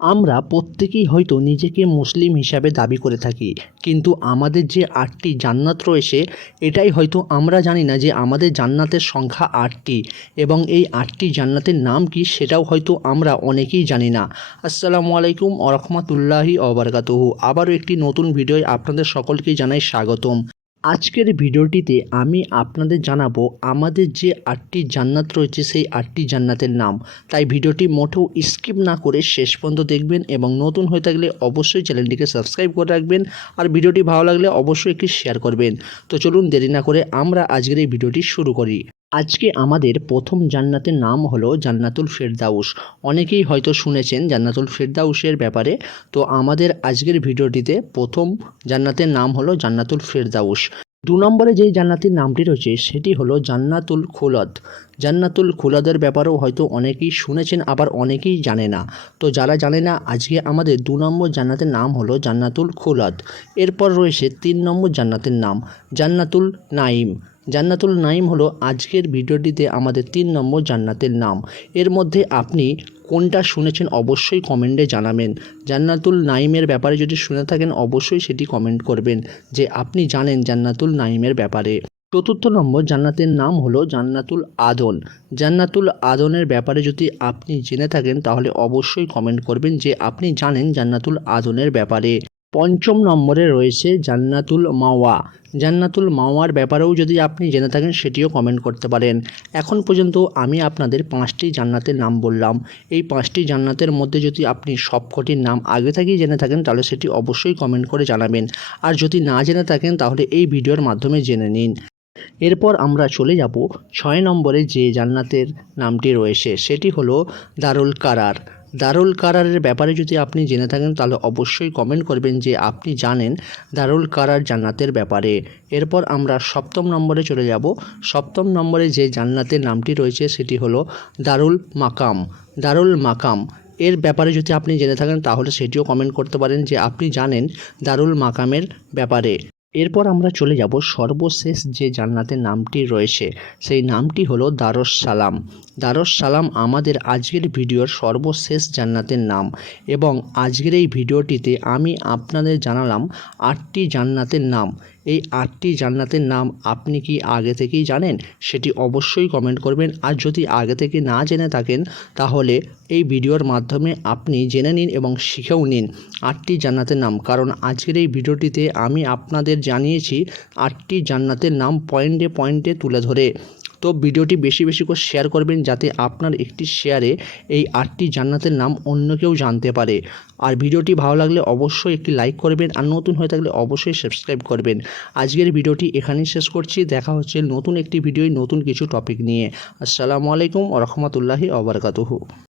আমরা প্রত্যেকেই হয়তো নিজেকে মুসলিম হিসাবে দাবি করে থাকি, কিন্তু আমাদের যে আটটি জান্নাত রয়েছে, এটাই হয়তো আমরা জানি না যে আমাদের জান্নাতের সংখ্যা আটটি, এবং এই আটটি জান্নাতের নাম কি সেটাও হয়তো আমরা অনেকেই জানি না। আসসালামু আলাইকুম আরহামতুল্লাহি অবরকাতহু আবারও একটি নতুন ভিডিওয় আপনাদের সকলকেই জানাই স্বাগতম। আজকের ভিডিওটিতে আমি আপনাদের জানাব আমাদের যে আটটি জান্নাত রয়েছে সেই আটটি জান্নাতের নাম। তাই ভিডিওটি মোটেও স্কিপ না করে শেষ পর্যন্ত দেখবেন এবং নতুন হয়ে থাকলে অবশ্যই চ্যানেলটিকে সাবস্ক্রাইব করে রাখবেন আর ভিডিওটি ভালো লাগলে অবশ্যই একটি শেয়ার করবেন। তো চলুন দেরি না করে আমরা আজকের এই ভিডিওটি শুরু করি। আজকে আমাদের প্রথম জান্নাতের নাম হলো জান্নাতুল ফেরদাউস। অনেকেই হয়তো শুনেছেন জান্নাতুল ফেরদাউসের ব্যাপারে। তো আমাদের আজকের ভিডিওটিতে প্রথম জান্নাতের নাম হলো জান্নাতুল ফেরদাউস। দু নম্বরে যেই জান্নাতের নামটি রয়েছে, সেটি হলো জান্নাতুল খুলদ। জান্নাতুল খুলদের ব্যাপারেও হয়তো অনেকেই শুনেছেন, আবার অনেকেই জানে না। তো যারা জানে না, আজকে আমাদের দু নম্বর জান্নাতের নাম হলো জান্নাতুল খুলদ। এরপর রয়েছে তিন নম্বর জান্নাতের নাম, জান্নাতুল নাইম জান্নাতুল নাইম হলো আজকের ভিডিওটিতে আমাদের তিন নম্বর জান্নাতের নাম। এর মধ্যে আপনি কোনটা শুনেছেন অবশ্যই কমেন্টে জানাবেন। জান্নাতুল নাইমের ব্যাপারে যদি শুনে থাকেন অবশ্যই সেটি কমেন্ট করবেন যে আপনি জানেন জান্নাতুল নাইমের ব্যাপারে। চতুর্থ নম্বর জান্নাতের নাম হলো জান্নাতুল আদন। জান্নাতুল আদনের ব্যাপারে যদি আপনি জেনে থাকেন তাহলে অবশ্যই কমেন্ট করবেন যে আপনি জানেন জান্নাতুল আদনের ব্যাপারে। পঞ্চম নম্বরে রয়েছে জান্নাতুল মাওয়া। জান্নাতুল মাওয়ার ব্যাপারেও যদি আপনি জেনে থাকেন, সেটিও কমেন্ট করতে পারেন। এখন পর্যন্ত আমি আপনাদের পাঁচটি জান্নাতের নাম বললাম। এই পাঁচটি জান্নাতের মধ্যে যদি আপনি সবকটির নাম আগে থেকেই জেনে থাকেন, তাহলে সেটি অবশ্যই কমেন্ট করে জানাবেন। আর যদি না জেনে থাকেন, তাহলে এই ভিডিওর মাধ্যমে জেনে নিন। এরপর আমরা চলে যাব ছয় নম্বরে যে জান্নাতের নামটি রয়েছে, সেটি হলো দারুল কারার। দারুল কারারের ব্যাপারে যদি আপনি জেনে থাকেন, তাহলে অবশ্যই কমেন্ট করবেন যে আপনি জানেন দারুল কারার জান্নাতের ব্যাপারে। এরপর আমরা সপ্তম নম্বরে চলে যাব। সপ্তম নম্বরে যে জান্নাতের নামটি রয়েছে, সেটি হলো দারুল মাকাম। দারুল মাকাম। এর ব্যাপারে যদি আপনি জেনে থাকেন, তাহলে সেটিও কমেন্ট করতে পারেন যে আপনি জানেন দারুল মাকামের ব্যাপারে। এরপর আমরা চলে যাব সর্বশেষ যে জান্নাতের নামটি রয়েছে, সেই নামটি হলো দারস সালাম দারস সালাম আমাদের আজকের ভিডিওর সর্বশেষ জান্নাতের নাম এবং আজকের এই ভিডিওটিতে আমি আপনাদের জানালাম আটটি জান্নাতের নাম। এই আটটি জান্নাতের নাম আপনি কি আগে থেকেই জানেন? সেটি অবশ্যই কমেন্ট করবেন। আর যদি আগে থেকে না জেনে থাকেন, তাহলে এই ভিডিওর মাধ্যমে আপনি জেনে নিন এবং শিখেও নিন আটটি জান্নাতের নাম। কারণ আজকের এই ভিডিওটিতে আমি আপনাদের জানিয়েছি আটটি জান্নাতের নাম পয়েন্টে পয়েন্টে তুলে ধরে। তো ভিডিওটি বেশি বেশি করে শেয়ার করবেন যাতে আপনার একটি শেয়ারে এই আটটি জান্নাতের নাম অন্য কেউ জানতে পারে। আর ভিডিওটি ভালো লাগলে অবশ্যই একটি লাইক করবেন আর নতুন হয়ে থাকলে অবশ্যই সাবস্ক্রাইব করবেন। আজকের ভিডিওটি এখানেই শেষ করছি। দেখা হচ্ছে নতুন একটি ভিডিওয় নতুন কিছু টপিক নিয়ে। আসসালামু আলাইকুম রহমতুল্লাহি আবরকাতুহু